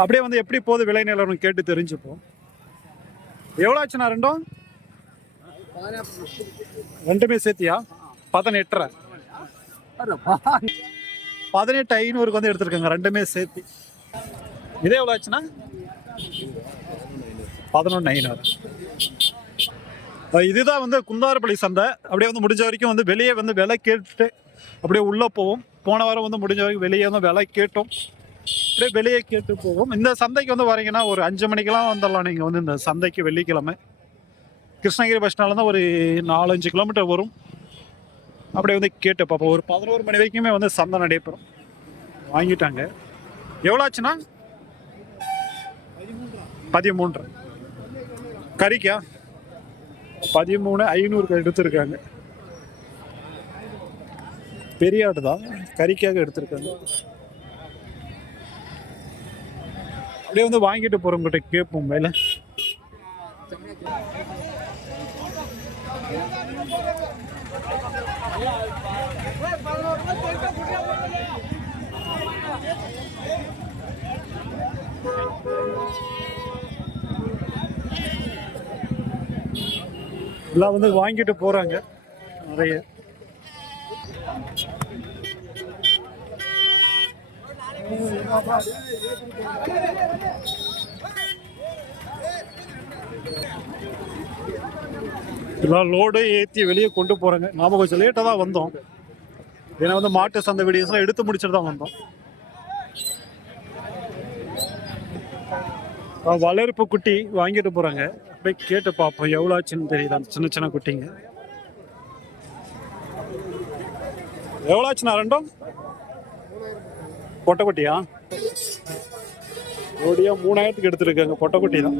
அப்படியே வந்து எப்படி போகுது விலை நிலவரம் கேட்டு தெரிஞ்சுப்போம். எவ்வளோ ஆச்சுண்ணா ரெண்டும்? ரெண்டுமே சேர்த்தியா? பதினெட்டரை. பதினெட்டு ஐநூறுக்கு வந்து எடுத்திருக்காங்க ரெண்டுமே சேர்த்து. இதே எவ்வளோ ஆச்சுன்னா? பதினொன்று ஐநூறு. இதுதான் வந்து குந்தாரப்பள்ளி சந்தை. அப்படியே வந்து முடிஞ்ச வரைக்கும் வந்து வெளியே வந்து விலை கேட்டுட்டு அப்படியே உள்ளே போவோம். போன வாரம் வந்து முடிஞ்ச வரைக்கும் வெளியே வந்து விலை கேட்டோம். அப்படியே வெளியே கேட்டு போவோம். இந்த சந்தைக்கு வந்து வரீங்கன்னா ஒரு அஞ்சு மணிக்கெல்லாம் வந்துடலாம். நீங்கள் வந்து இந்த சந்தைக்கு வெள்ளிக்கிழமை. கிருஷ்ணகிரி பஸ் ஸ்டாண்ட்லேருந்து ஒரு நாலஞ்சு கிலோமீட்டர் வரும். அப்படியே வந்து கேட்டு பார்ப்போம். ஒரு பதினோரு மணி வரைக்குமே வந்து சந்தை நடைபெறும். வாங்கிட்டாங்க. எவ்வளோ ஆச்சுன்னா? பதிமூன்று. கறிக்கா? பதிமூணு ஐநூறுக்கு எடுத்திருக்காங்க. பெரிய ஆடு தான் கறிக்காக எடுத்திருக்காங்க. அப்படியே வந்து வாங்கிட்டு போகிறவங்ககிட்ட கேட்போம் மேல எல்லாம் வந்து வாங்கிட்டு போகிறாங்க நிறைய. எல்லாம் லோடு ஏற்றி வெளியே கொண்டு போறாங்க. நாம கொஞ்சம் லேட்டாக தான் வந்தோம். ஏன்னா வந்து மாட்டு சந்தை வீடியோஸ்லாம் எடுத்து முடிச்சுட்டு தான் வந்தோம். வளர்ப்பு குட்டி வாங்கிட்டு போகிறாங்க போய் கேட்டு பார்ப்போம் எவ்வளோ ஆச்சுன்னு தெரியுது? அந்த சின்ன சின்ன குட்டிங்க. எவ்வளோ ஆச்சுண்ணா ரெண்டும்? பொட்டைக்குட்டியா? ஜோடியா மூணாயிரத்துக்கு எடுத்துருக்காங்க பொட்டைக்குட்டி தான்.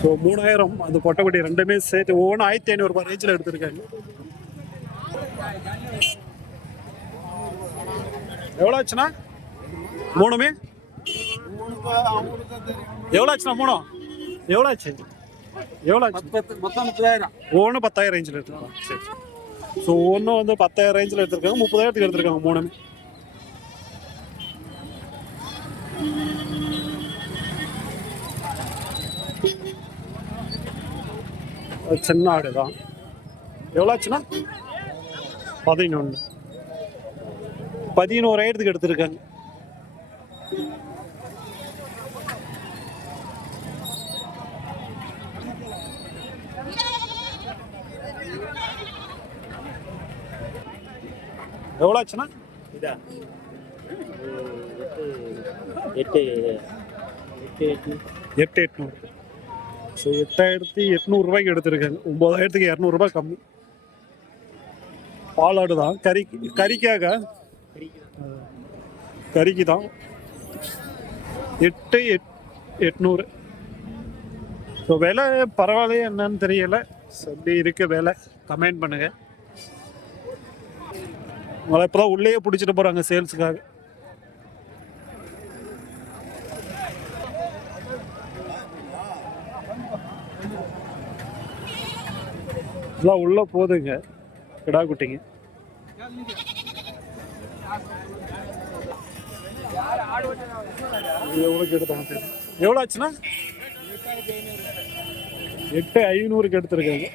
ஸோ மூணாயிரம் அந்த பொட்டைக்குட்டி ரெண்டுமே சேர்த்து ஒவ்வொன்றும் ஆயிரத்தி ஐநூறுபா ரேஞ்சில் எடுத்திருக்காங்க. எவ்வளோ ஆச்சுண்ணா? மூணுமே? எவ்வளோ ஆச்சுண்ணா மூணு? எவ்வளோ ஆச்சு? எவ்வளோ ஆச்சு மொத்தம் முப்பதாயிரம். ஒவ்வொன்று பத்தாயிரம் ரேஞ்சில் எடுத்துருக்காங்க சரி ஸோ ஒன்று வந்து பத்தாயிரம் ரேஞ்சில் எடுத்திருக்காங்க முப்பதாயிரத்துக்கு எடுத்திருக்காங்க மூணுமே. அது சின்ன ஆடு தான். எவ்வளோ ஆச்சுன்னா? பதினொன்று பதினோராயிரத்துக்கு எடுத்திருக்காங்க. எவ்வளோ ஆச்சுன்னா இதா. எட்டு எட்டு எட்டு எட்நூறு. ஸோ எட்டாயிரத்தி எட்நூறுரூபாய்க்கு எடுத்திருக்காங்க ஒம்பதாயிரத்துக்கு இரநூறுபா கம்மி. பாலாடு தான். கறி கறிக்காக? கறிக்கு தான். எட்டு எட் எட்நூறு. ஸோ விலை பரவாயில்லையா என்னன்னு தெரியல. சொல்லி இருக்கு விலை. கமெண்ட் பண்ணுங்க. உங்களை இப்போ தான் உள்ளேயே பிடிச்சிட்டு போகிறாங்க சேல்ஸுக்காக. இதெல்லாம் உள்ளே போதுங்க கிடா குட்டிங்க. எவ்வளோக்கு எடுத்தாங்க சரி எவ்வளோ ஆச்சுன்னா? எட்டு ஐநூறுக்கு எடுத்துருக்காங்க.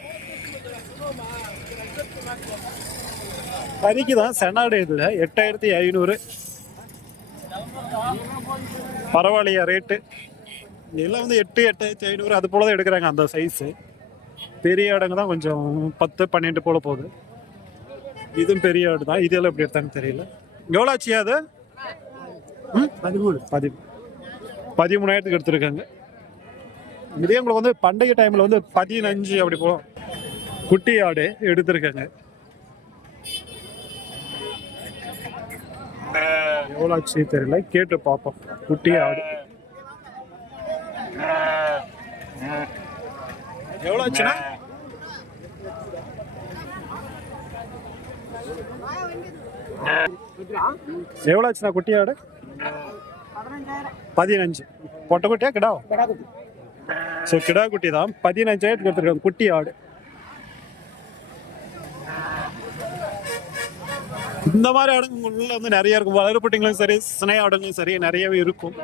கறிக்கு தான் செனாடு இதில் எட்டாயிரத்தி ஐநூறு. பரவாயில்லையா ரேட்டு எல்லாம் வந்து எட்டு எட்டாயிரத்தி ஐநூறு அது போல தான் எடுக்கிறாங்க அந்த சைஸு பெரிய ஆடுங்க தான் கொஞ்சம் பத்து பன்னெண்டு போல போகுது. இதுவும் பெரிய ஆடு தான். இதெல்லாம் எப்படி எடுத்தாங்க தெரியல. எவ்வளோ ஆச்சியா அது? பதிமூணு. பதி பதிமூணாயிரத்துக்கு எடுத்திருக்காங்க. இதே உங்களுக்கு வந்து பண்டிகை டைமில் வந்து பதினஞ்சு அப்படி போகும் குட்டி ஆடு எடுத்திருக்காங்க. எவ்வளோ ஆச்சு தெரியல. கேட்டு பார்ப்போம். குட்டி ஆடு. எவ்வளோ ஆச்சுன்னா எவ்வளோ ஆச்சுண்ணா குட்டி ஆடு? பதினஞ்சு. பொட்டை குட்டியா கிடா? ஸோ கிடா குட்டி தான். பதினஞ்சாயிரத்துக்கு எடுத்துருக்காங்க குட்டி ஆடு. இந்த மாதிரி ஆடுங்களுள்ள வந்து நிறைய இருக்கும். வளர்ப்பட்டிங்களும் சரி சினையா இடங்களும் சரி நிறையவே இருக்கும்.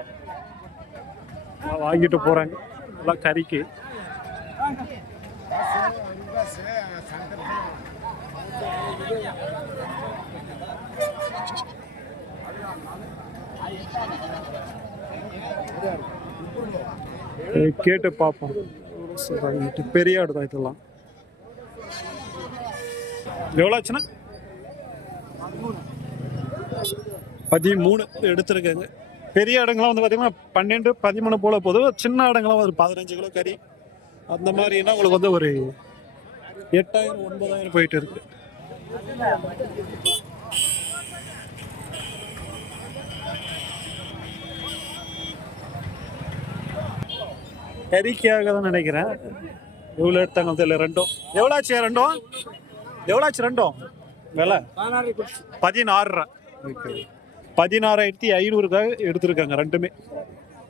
வாங்கிட்டு போறாங்க நல்லா கறிக்கு. கேட்டு பார்ப்போம். பெரிய ஆடு தான் இதெல்லாம். எவ்வளோ ஆச்சுன்னா? பதிமூணு எடுத்திருக்காங்க. பெரிய இடங்கள்லாம் வந்து பார்த்தீங்கன்னா பன்னெண்டு பதிமூணு போல போதும் சின்ன இடங்கள்லாம் ஒரு பதினஞ்சு கிலோ கறி. அந்த மாதிரினா உங்களுக்கு வந்து ஒரு எட்டாயிரம் ஒன்பதாயிரம் போயிட்டு இருக்கு. கறிக்காக தான் நினைக்கிறேன். எவ்வளோ எடுத்தாங்க தெரியல ரெண்டும். எவ்வளோ ஆச்சு ரெண்டும்? எவ்வளோ ஆச்சு ரெண்டும்? விலை? பதினாறு ஓகே பதினாறாயிரத்தி ஐநூறுக்காக எடுத்திருக்காங்க ரெண்டுமே.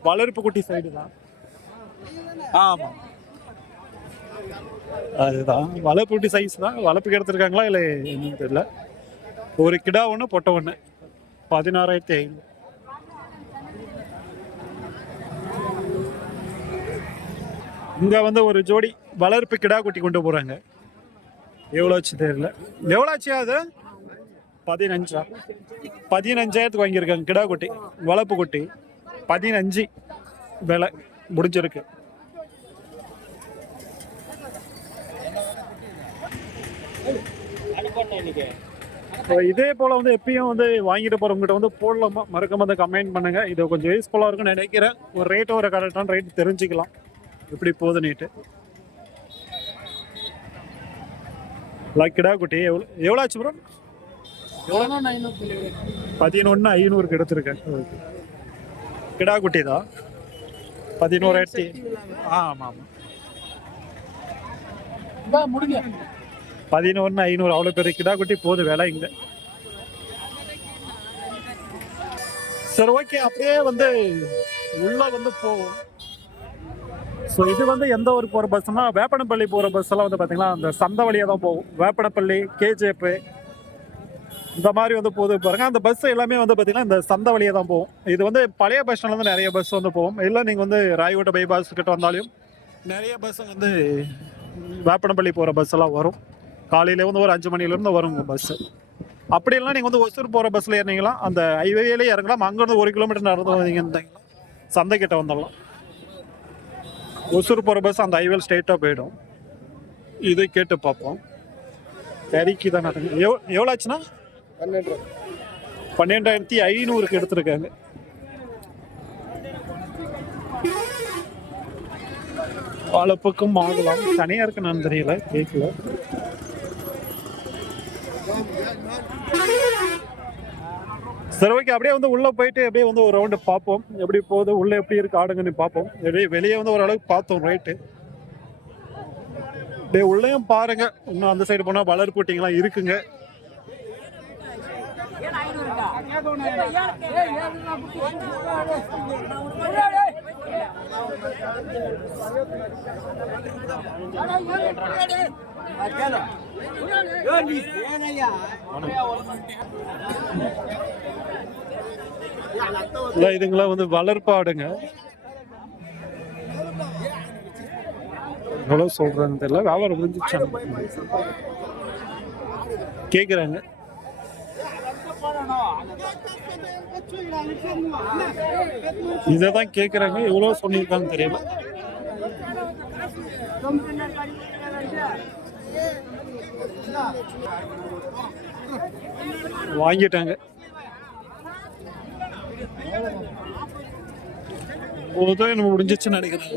வளர்ப்பு குட்டி சைடு தான். ஆமாம் அதுதான். வளர்ப்பு குட்டி சைஸ் தான். வளர்ப்புக்கு எடுத்திருக்காங்களா இல்லை என்னன்னு தெரியல. ஒரு கிடா ஒன்று பொட்டை ஒன்று பதினாறாயிரத்தி ஐநூறு. இங்கே வந்து ஒரு ஜோடி வளர்ப்பு கிடா குட்டி கொண்டு போகிறாங்க எவ்வளோ ஆச்சு தெரியல. எவ்வளோ ஆச்சு அது? பதினஞ்சா? பதினஞ்சாயிரத்துக்கு வாங்கியிருக்காங்க. கிடா குட்டி வளர்ப்பு குட்டி. பதினஞ்சு விலை முடிஞ்சிருக்கு. இப்போ இதே போல் வந்து எப்பயும் வந்து வாங்கிட்டு போகிறவங்ககிட்ட வந்து போடலாமா? மறக்காம வந்து கமெண்ட் பண்ணுங்க. இது கொஞ்சம் யூஸ்ஃபுல்லாக இருக்கும்னு நினைக்கிறேன். ஒரு ரேட் ஒரு கரெக்டான ரேட் தெரிஞ்சுக்கலாம். எப்படி போகுதுன்னுட்டு லக்கிடா குட்டி எவ்வளோ எவ்வளோ ஆச்சு ப்ரோ பதினொன்று ஐநூறுக்கு எடுத்திருக்கேன் ஓகே கிடா குட்டி தான் பதினோராயிரத்தி ஆ ஆமாம். ஆமாம் முடிங்க. பதினொன்று ஐநூறு. அவ்வளோ பெரிய கிடா குட்டி போகுது விலை இங்கே. சரி ஓகே. அப்படியே வந்து உள்ள வந்து போவோம். ஸோ இது வந்து எந்த ஒரு போகிற பஸ்னா வேப்பனப்பள்ளி போகிற பஸ் எல்லாம் வந்து பார்த்தீங்கன்னா அந்த சந்த வழியாக தான் போகும் வேப்பனப்பள்ளி கேஜேப்பு இந்த மாதிரி வந்து போகுது பாருங்க. அந்த பஸ் எல்லாமே வந்து பார்த்தீங்கன்னா இந்த சந்த வழியாக தான் போகும். இது வந்து பழைய பஸ் ஸ்டாண்ட்லேருந்து நிறைய பஸ் வந்து போகும். இல்லை நீங்கள் வந்து ராயகோட்டை பைபாஸ் கிட்ட வந்தாலும் நிறைய பஸ் வந்து வேப்பனப்பள்ளி போகிற பஸ் எல்லாம் வரும். காலையில வந்து ஒரு அஞ்சு மணிலேருந்து வருங்க பஸ்ஸு அப்படி இல்லைனா நீங்கள் வந்து ஒசூர் போகிற பஸ்ஸில் ஏறினீங்களா அந்த ஹைவேலே இறங்கலாம் அங்கேருந்து ஒரு கிலோமீட்டர் நடந்து வந்தீங்கன்னா சந்தை கிட்ட வந்துடலாம். ஒசூர் போகிற பஸ் அந்த ஹைவேல் ஸ்ட்ரெயிட்டாக போயிடும். இதை கேட்டு பார்ப்போம். கறிக்கு தான் எவ் எவ்வளோ ஆச்சுன்னா? பன்னெண்டு பன்னெண்டாயிரத்தி ஐநூறுக்கு எடுத்திருக்காங்க. வளர்ப்புக்கும் ஆகலாம் தனியாக இருக்கு நான் தெரியல கேட்கல சரி ஓகே அப்படியே வந்து உள்ளே போயிட்டு அப்படியே வந்து ஒரு ரவுண்டு பார்ப்போம். எப்படி போகுது உள்ளே எப்படி இருக்கு ஆடுங்கன்னு பார்ப்போம். அப்படியே வெளியே வந்து ஓரளவுக்கு பார்த்தோம் ரைட்டு அப்படியே உள்ளேயும் பாருங்க. இன்னும் அந்த சைடு போனால் வளர் போட்டிங்களாம் இருக்குங்க இல்லை இதுங்களாம் வந்து வளர்ப்பாடுங்க. எவ்வளோ சொல்றாங்க தெரியல. வியாபாரம் முடிஞ்சிச்சாங்க கேட்குறாங்க இதை தான் கேட்குறாங்க எவ்வளோ சொல்லியிருக்காங்க தெரியல. வாங்கிட்டாங்க. போதும் நம்ம முடிஞ்சிச்சுன்னு நினைக்கிறேன்.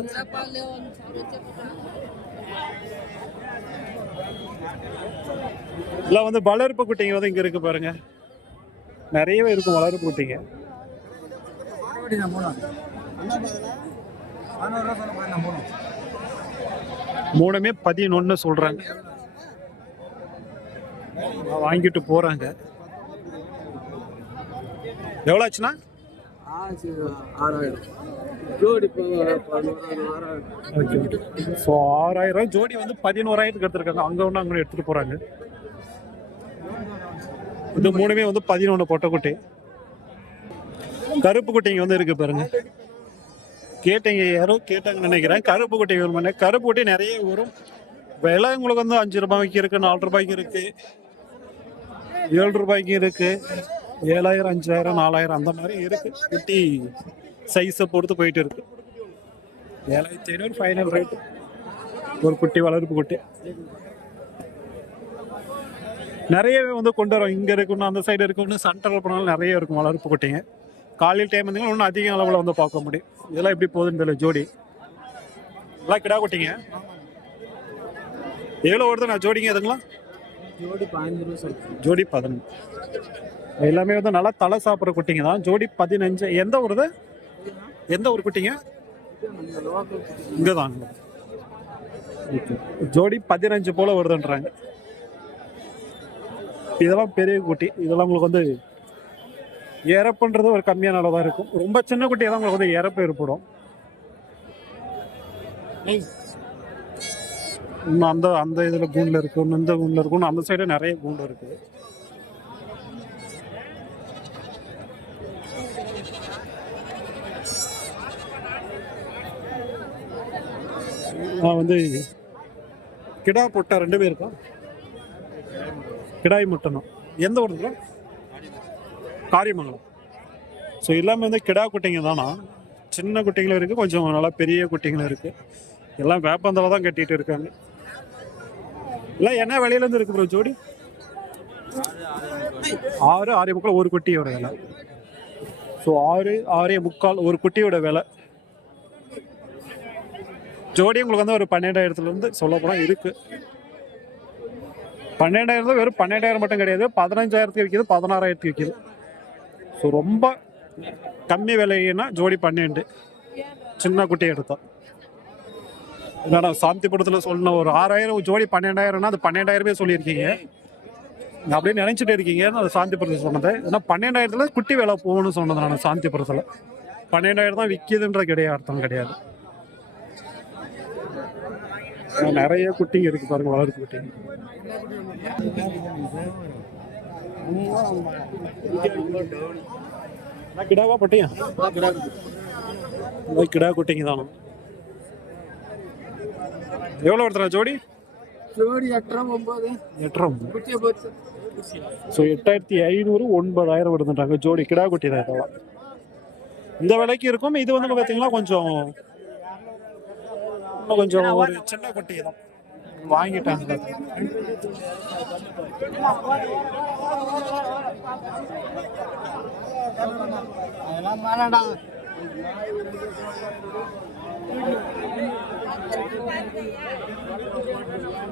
இல்லை வந்து வளர்ப்பு குட்டிங்க வந்து இங்கே இருக்கு பாருங்க. நிறையவே இருக்கும் வளர போட்டிங்க. மூணுமே பதினொன்று சொல்கிறாங்க வாங்கிட்டு போகிறாங்க எவ்வளோ ஆச்சுன்னா? ஆறாயிரம். ஜோடி ஸோ ஆறாயிரம். ஜோடி வந்து பதினோராயிரத்துக்கு எடுத்துருக்காங்க. அங்கே ஒன்று அங்கே எடுத்துகிட்டு போகிறாங்க இது மூணுமே வந்து பதினொன்று பொட்டை குட்டி கருப்பு குட்டிங்க வந்து இருக்கு பாருங்க. கேட்டீங்க யாரோ? கேட்டாங்கன்னு நினைக்கிறேன். கருப்பு குட்டி வருமானே கருப்பு குட்டி நிறைய வரும். விலை உங்களுக்கு வந்து அஞ்சு ரூபாய்க்கு இருக்கு நாலு ரூபாய்க்கு இருக்கு. ஏழு ரூபாய்க்கு இருக்கு. ஏழாயிரம் அஞ்சாயிரம் நாலாயிரம் அந்த மாதிரி இருக்கு. குட்டி சைஸை பொறுத்து போயிட்டு இருக்கு. ஏழாயிரத்தி ஐநூறு ஃபைனல் ரேட் ஒரு குட்டி வளர்ப்பு குட்டி. நிறையவே வந்து கொண்டு வரோம். இங்கே இருக்கணும் அந்த சைடு இருக்கணும் சென்ட்ரல் போனாலும் நிறைய இருக்கும் வளர்ப்பு குட்டிங்க. காலையில் டைம் வந்தீங்கன்னா இன்னும் அதிக அளவில் வந்து பார்க்க முடியும். இதெல்லாம் எப்படி போகுதுன்னு தெரியல ஜோடி. எல்லாம் கிடா குட்டிங்க. எவ்வளோ வருது நான் ஜோடிங்க எதுங்களா ஜோடி பதினஞ்சு ஜோடி பதினஞ்சு. எல்லாமே வந்து நல்லா தலை சாப்பிட்ற குட்டிங்க தான். ஜோடி பதினஞ்சு. எந்த ஊருது? எந்த ஊர் குட்டிங்க? இங்கே தாங்க ஜோடி பதினஞ்சு போல வருதுன்றாங்க. இதெல்லாம் பெரிய குட்டி. இதெல்லாம் உங்களுக்கு வந்து இறப்புன்றது ஒரு கம்மியான அளவு தான் இருக்கும். ரொம்ப சின்ன குட்டியாக தான் உங்களுக்கு வந்து இறப்பு ஏற்படும். இன்னும் அந்த அந்த இதில் கூண்டில் இருக்கு இன்னும் இந்த கூண்டில் இருக்கும் அந்த சைடு நிறைய கூண்டு இருக்கு. நான் வந்து கிடா போட்டா ரெண்டு பேருக்கும் கிடாய் முட்டணும் எந்த ஊருங்க காரியமங்கலம். ஸோ எல்லாமே வந்து கிடா குட்டிங்க தானா? சின்ன குட்டிங்களும் இருக்குது கொஞ்சம் நல்லா பெரிய குட்டிங்களும் இருக்குது எல்லாம் வேப்பந்தலை தான் கட்டிகிட்டு இருக்காங்க. இல்லை என்ன விலையிலேருந்து இருக்குது ப்ரோ ஜோடி? ஆறு ஆறே முக்கால் ஒரு குட்டியோட விலை. ஸோ ஆறு ஆறே முக்கால் ஒரு குட்டியோட விலை. ஜோடி உங்களுக்கு வந்து ஒரு பன்னெண்டாயிரத்துலேருந்து சொல்ல போனால் பன்னெண்டாயிரம் தான் வெறும் பன்னெண்டாயிரம் மட்டும் கிடையாது. பதினஞ்சாயிரத்துக்கு விற்கிது பதினாறாயிரத்துக்கு விற்கிது. ஸோ ரொம்ப கம்மி விலைன்னா ஜோடி பன்னெண்டு. சின்ன குட்டி எடுத்தோம் என்னடா சாந்திபுரத்தில் சொன்ன ஒரு ஆறாயிரம் ஜோடி பன்னெண்டாயிரம்னா அது பன்னெண்டாயிரமே சொல்லியிருக்கீங்க. அப்படியே நினைச்சிட்டு இருக்கீங்கன்னு சாந்தி சாந்திபுரத்தில் சொன்னது. ஏன்னா பன்னெண்டாயிரத்துல குட்டி விலை போகணும்னு சொன்னது நான் சாந்திபுரத்தில். பன்னெண்டாயிரம் தான் விற்கிதுன்ற கிடையாது அர்த்தம் கிடையாது. நிறைய குட்டிங்க இருக்கு பாருங்க வளர்ப்பு குட்டிங்க நான் கிடாவா பட்டியா? கிடா குட்டிங்க தானே. எவ்வளோ ஒருத்தரா ஜோடி? ஜோடி எட்டரை ஒன்பது. போச்சு. ஸோ எட்டாயிரத்தி ஐநூறு ஒன்பதாயிரம் வருதுன்றாங்க ஜோடி கிடா குட்டி தான் இதெல்லாம். இந்த விலைக்கு இருக்கும் இது வந்து பார்த்தீங்கன்னா கொஞ்சம் இன்னும் கொஞ்சம் ஒரு சின்ன குட்டி தான் வாங்கிட்டாங்க. அதெல்லாம் வேணாடா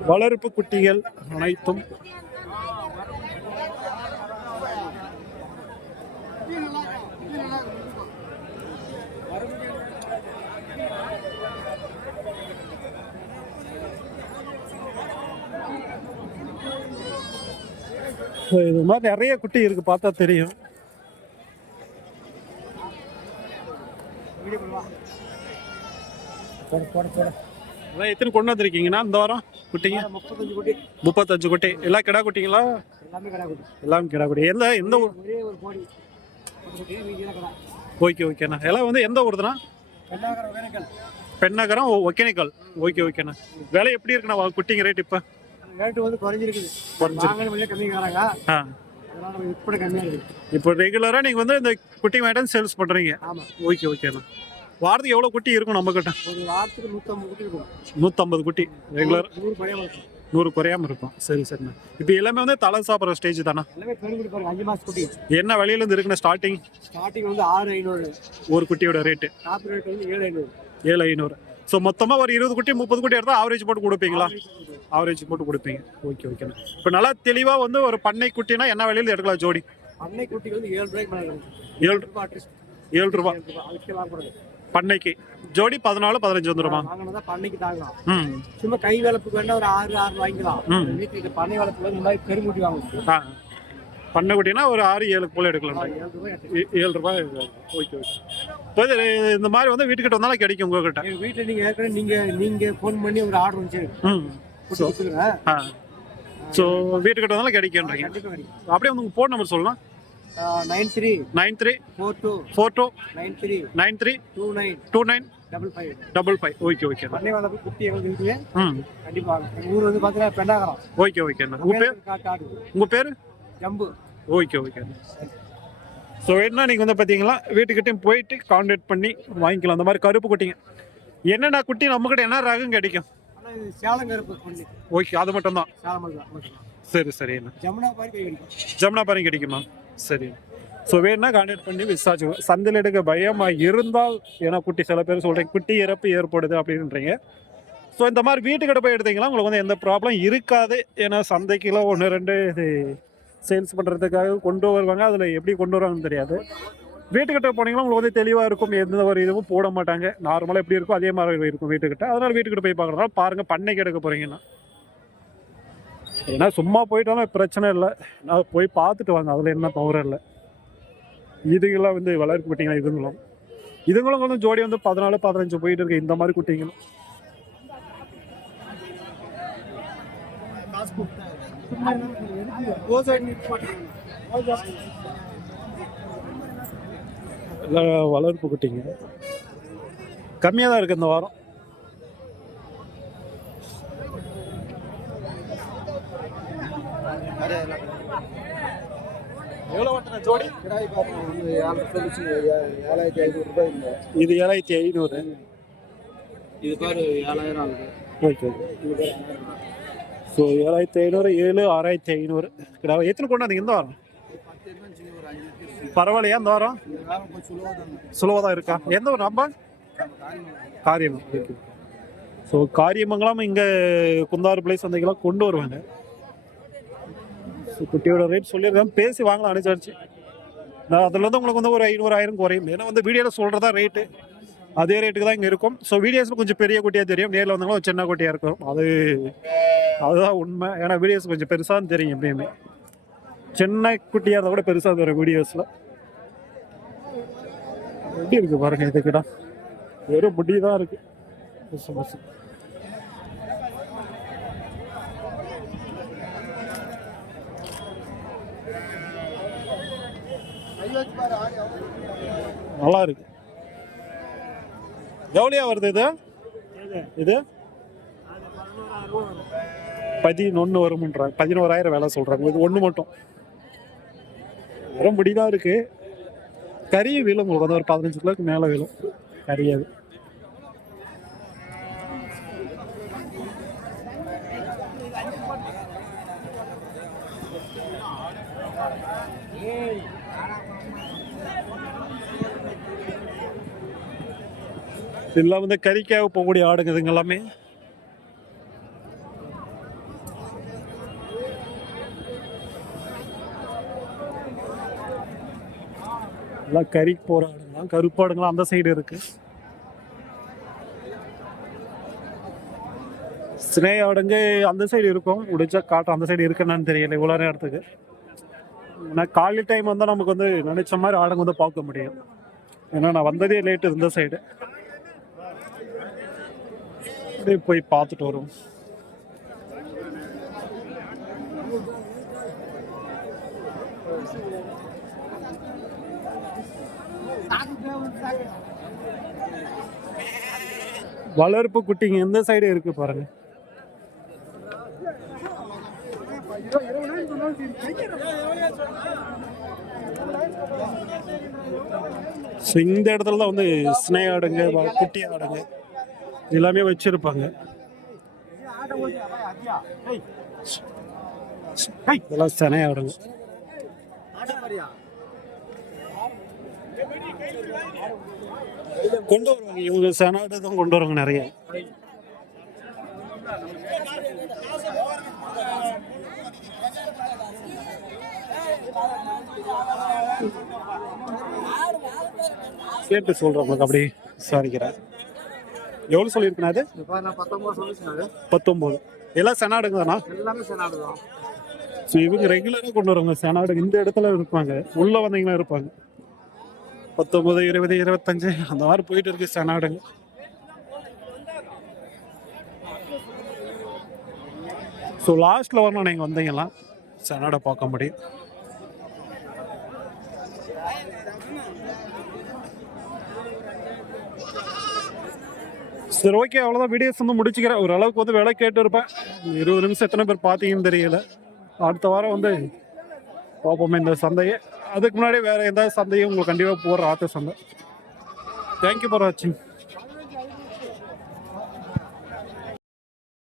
வளர்ப்பு குட்டிகள் அனைத்தும் இது மாதிரி நிறைய குட்டி இருக்கு பார்த்தா தெரியும். அதான் எத்தனை கொண்டு வந்திருக்கீங்கன்னா இந்த வாரம் குட்டிங்க? முப்பத்தஞ்சு குட்டி. முப்பத்தஞ்சு குட்டி எல்லாம் கிடா குட்டிங்களா? எல்லாமே கடை குட்டி. எல்லாம் கிடா குட்டி எந்த எந்த ஊர் ஒரே ஒரு கோடி ஓகே ஓகேண்ணா எல்லாம் வந்து எந்த ஊருதுண்ணா? பெண்ணாகர வேலைகள் பெண்ணகரம் ஒகேனக்கல். ஓகே ஓகேண்ணா விலை எப்படி இருக்குண்ணா குட்டிங்க ரேட் இப்போ? ரேட்டு வந்து குறைஞ்சிருக்குது. குறைஞ்சிருக்கு. அதனால நம்ம இப்படி கம்மியாக இருக்குது இப்போ ரெகுலராக நீங்கள் வந்து இந்த குட்டி மேடம் சேல்ஸ் பண்ணுறீங்க ஆமாம் ஓகே ஓகேண்ணா வாரத்துக்கு எவ்வளோ குட்டி இருக்கும் நம்மக்கிட்ட ஒரு வாரத்துக்கு நூற்றம்பது குட்டி இருக்கும். நூற்றம்பது குட்டி ரெகுலர் நூறு இருக்கும். நூறு குறையாம இருக்கும். சரி சரிண்ணா இப்போ எல்லாமே வந்து தலை சாப்பிட்ற ஸ்டேஜ் தானே? குட்டி அஞ்சு மாசம் குட்டி. என்ன விலையிலேருந்து இருக்குண்ணா ஸ்டார்டிங் ஸ்டார்டிங் வந்து ஆறு ஐநூறு. ஒரு குட்டியோட ரேட்டு டாப் ரேட் வந்து ஏழு ஐநூறு. ஏழு ஐநூறு. ஸோ மொத்தமாக ஒரு இருபது குட்டி முப்பது குட்டி எடுத்தால் ஆவரேஜ் போட்டு கொடுப்பீங்களா? ஆவரேஜ் போட்டு கொடுப்பீங்க. ஓகே ஓகேண்ணா இப்போ நல்லா தெளிவாக வந்து ஒரு பண்ணை குட்டினா என்ன விலையில எடுக்கலாம் ஜோடி? அன்னை குட்டிக்கு வந்து ஏழு ரூபாய்க்கு ஏழு அட்ரஸ் ஏழு ரூபா. பண்ணைக்கு. ஜோடி பதினாலு பதினஞ்சு வந்துருமா? பண்ணைக்கு தாங்கலாம். சும்மா கை வளர்ப்புக்கு வேணா ஒரு ஆறு ஆறு வாங்கிக்கலாம். வீட்டுக்கு பண்ணை வளர்ப்புக்கு இந்த மாதிரி பெருங்குட்டி பண்ணை குட்டினா ஒரு ஆறு ஏழுக்கு போல எடுக்கலாம். ஏழு ரூபாய் ஏழு ஓகே ஓகே. இந்த மாதிரி வந்து வீட்டுக்கிட்ட வந்தாலும் கிடைக்கும் உங்ககிட்ட. வீட்டுல நீங்க ஏற்கனவே நீங்க நீங்க ஃபோன் பண்ணி ஒரு ஆர்டர் வந்துச்சு ஆ. ஸோ வீட்டுக்கிட்ட வந்தாலும் கிடைக்குன்றீங்க அப்படியே வந்து உங்கள் ஃபோன் நம்பர் சொல்லலாம் nine three nine three four two four two nine three nine three two nine two nine double five double five okay okay பண்ணை வளர்ப்பு குட்டி எங்களுக்கு இருக்குது ம். கண்டிப்பாக எங்கள் ஊர் வந்து பார்த்தீங்கன்னா பெண்டாகரம். ஓகே ஓகேண்ணா உங்கள் பேர்? உங்கள் பேர்? ஜம்பு. ஓகே ஓகே ஸோ என்ன நீங்கள் வந்து பார்த்தீங்களா வீட்டுக்கிட்டையும் போயிட்டு கான்டாக்ட் பண்ணி வாங்கிக்கலாம். அந்த மாதிரி கருப்பு குட்டிங்க. என்னென்ன குட்டி? நம்மக்கிட்ட என்ன ரகம் கிடைக்கும்? சேலம் கருப்பு ஓகே அது மட்டும்தான். மட்டும்தான். சரி சரிண்ணா ஜமுனா பாரி கிடைக்கும். ஜமுனா பாருங்க கிடைக்குமா? சரி. ஸோ வேணா கான்டாக்ட் பண்ணி விசாரிச்சுக்கோங்க சந்தையில் எடுக்க பயமாக இருந்தால் ஏன்னா குட்டி சில பேர் சொல்கிறீங்க குட்டி இறப்பு ஏற்படுது அப்படின்றீங்க. ஸோ இந்த மாதிரி வீட்டுக்கிட்ட போய் எடுத்தீங்கன்னா உங்களுக்கு வந்து எந்த ப்ராப்ளம் இருக்காது. ஏன்னா சந்தைக்குள்ள ஒன்று ரெண்டு இது சேல்ஸ் பண்ணுறதுக்காக கொண்டு வருவாங்க. அதில் எப்படி கொண்டு வருவாங்கன்னு தெரியாது. வீட்டுக்கிட்ட போனீங்கன்னா உங்களுக்கு வந்து தெளிவாக இருக்கும். எந்த ஒரு இதுவும் போட மாட்டாங்க. நார்மலாக எப்படி இருக்கும் அதே மாதிரி இருக்கும் வீட்டுக்கிட்ட. அதனால் வீட்டுக்கிட்ட போய் பார்க்குறதுனால பாருங்கள் பண்ணைக்கு எடுக்க போகிறீங்கன்னா ஏன்னா சும்மா போயிட்டாலும் பிரச்சனை இல்லை. நான் போய் பார்த்துட்டு வாங்க. அதில் என்ன தவறு இல்லை. இதுங்கெல்லாம் வந்து வளர்ப்பு குட்டிங்களா இதுங்களும். இதுங்களும் கொஞ்சம் ஜோடி வந்து பதினாலு பதினஞ்சு போயிட்டு இருக்கு. இந்த மாதிரி குட்டிங்களும். வளர்ப்பு குட்டிங்க. கம்மியாக தான் இருக்குது இந்த வாரம். இது ஏழாயிரத்தி ஐநூறு. இது பாரு ஏழாயிரம் ஆகுது. ஓகே. ஸோ ஏழாயிரத்தி ஐநூறு ஏழு ஆறாயிரத்தி ஐநூறு. கிடா எத்தனை கொண்டாந்தீங்க இந்த வாரம்? பரவாயில்லையா இந்த வாரம்? இந்த தான் சுலவாக தான் இருக்கா? எந்த ஒரு நம்ப காரியம் ஓகே ஸோ காரியமங்கலம் இங்கே குந்தாறு பிளேஸ் சந்தைக்கெல்லாம் கொண்டு வருவாங்க. ஸோ குட்டியோட ரேட் சொல்லியிருக்கேன். பேசி வாங்கலாம் அனுசரிச்சு. நான் அதில் உங்களுக்கு வந்து ஒரு ஐநூறு ஆயிரம் குறையும். ஏன்னா வந்து வீடியோவில் சொல்கிறதா ரேட்டு அதே ரேட்டுக்கு தான் இங்கே இருக்கும். ஸோ வீடியோஸில் கொஞ்சம் பெரிய குட்டியாக தெரியும். நேரில் வந்தாலும் சின்ன குட்டியாக இருக்கும். அது அதுதான் உண்மை. ஏன்னா வீடியோஸ் கொஞ்சம் பெருசாக தெரியும் எப்பயுமே சின்ன குட்டியாக இருந்தால் கூட பெருசாக தெரியும் வீடியோஸில் எப்படி இருக்குது பாருங்க இது வெறும் முடி தான் இருக்குது நல்லா இருக்கு. எவ்வளோயா வருது இது? இது? பதினொன்று வரும்ன்றாங்க. பதினோராயிரம் வேலை சொல்றாங்க. இது ஒன்று மட்டும். வெறும் முடிதான் இருக்கு. கறி விழும் உங்களுக்கு வந்து ஒரு பதினஞ்சு கிலோக்கு மேலே விழும். கறியாது இதெல்லாம் வந்து கறிக்காக போகக்கூடிய ஆடுங்க இதுங்க எல்லாமே. எல்லாம் கறிக்கு போகிற ஆடுங்களாம் கருப்பாடுங்களாம் அந்த சைடு இருக்கு. சினை ஆடுங்க அந்த சைடு இருக்கும். முடிச்சா காட்டும் அந்த சைடு இருக்குன்னு தெரியல இவ்வளோ நேரத்துக்கு ஏன்னா காலை டைம் வந்தால் நமக்கு வந்து நினைச்ச மாதிரி ஆடுங்க வந்து பார்க்க முடியும். ஏன்னா நான் வந்ததே லேட்டு இந்த சைடு அப்படியே போய் பார்த்துட்டு வருவோம் வளர்ப்பு குட்டிங்க எந்த சைடு இருக்கு பாருங்க. ஸோ இந்த இடத்துல தான் வந்து ஸ்னே ஆடுங்க வ- குட்டி ஆடுங்க. எல்லாமே வச்சிருப்பாங்க. இதெல்லாம் செனை விடுங்க கொண்டு வருவாங்க. இவங்க செனாடு தான் கொண்டு வருவாங்க நிறைய. கேட்டு சொல்றேன் உங்களுக்கு அப்படி விசாரிக்கிறேன். எவ்வளோ சொல்லியிருக்கேன் அது? பத்தொம்பது எல்லாம் செனாடுங்க தானா எல்லாமே செனாடு தான் ஸோ இவங்க ரெகுலராக கொண்டு வருவாங்க செனாடு. இந்த இடத்துல இருப்பாங்க. உள்ளே வந்தீங்கன்னா இருப்பாங்க. பத்தொம்பது இருபது இருபத்தஞ்சு அந்த மாதிரி போயிட்டு இருக்கு செனாடுங்க. ஸோ லாஸ்ட்டில் வரணும் நீங்கள் வந்தீங்கன்னா சென்னாடை பார்க்க முடியும். சரி ஓகே அவ்வளோதான் வீடியோஸ் வந்து முடிச்சுக்கிறேன். ஓரளவுக்கு வந்து விலை கேட்டு இருப்பேன். இருபது நிமிஷம் எத்தனை பேர் பார்த்தீங்கன்னு தெரியல. அடுத்த வாரம் வந்து பார்ப்போமே இந்த சந்தையை. அதுக்கு முன்னாடி வேறு எதாவது சந்தையும் உங்களுக்கு கண்டிப்பாக போடுற ஆத்த சந்தை. தேங்க்யூ ஃபார் வாட்சிங்